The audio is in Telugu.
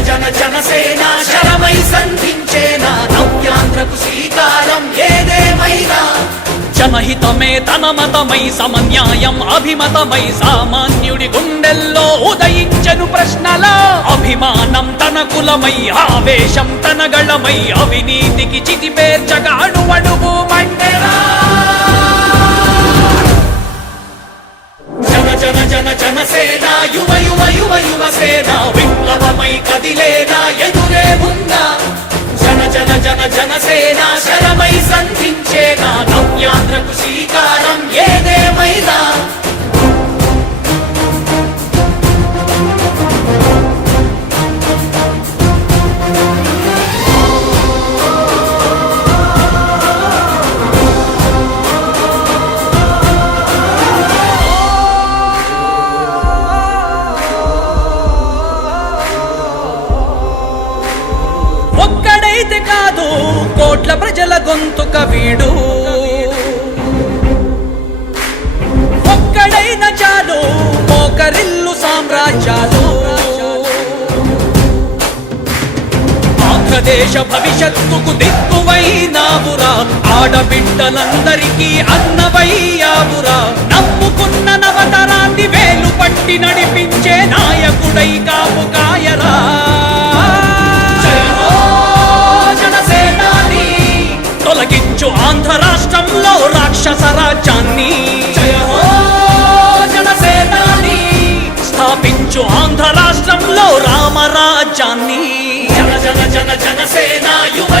జన జనసేన శరమై సంధించేనా నవ్యాంధ్రకు శ్రీకారం ఏదేమైనా జనహితమే తన మతమై సమన్యాయం అభిమతమై సామాన్యుడి గుండెల్లో ఉదయించెను ప్రశ్నల అభిమానం తన కులమై ఆవేశం తన గళమై అవినీతికి చితిపేర్చగా అణువణువు మండెరా జనసేన యువ యువ యువ యువసేన విప్లవమై కదిలేనా ఎదురే ఉందా జనసేన శరమై సంధించేనా నవ్యాంధ్రకు శ్రీకారం ఏదేమైనా ఒక్కడైతే కాదు కోట్ల ప్రజల గొంతుక వీడు ఒక్కడైన చాలు మోకరిల్లు సామ్రాజ్యాలు ఆంధ్రదేశ భవిష్యత్తుకు దిక్కువైనావురా ఆడబిడ్డలందరికీ అన్నవయ్యావురా నమ్ముకున్న నవతరాన్ని వేలు పట్టి నడిపించే నాయకుడై కాపు కాయరా తొలగించు ఆంధ్ర రాష్ట్రంలో రాక్షస రాజ్యాన్ని స్థాపించు ఆంధ్ర రాష్ట్రంలో రామరాజ్యాన్ని జనసేన యువ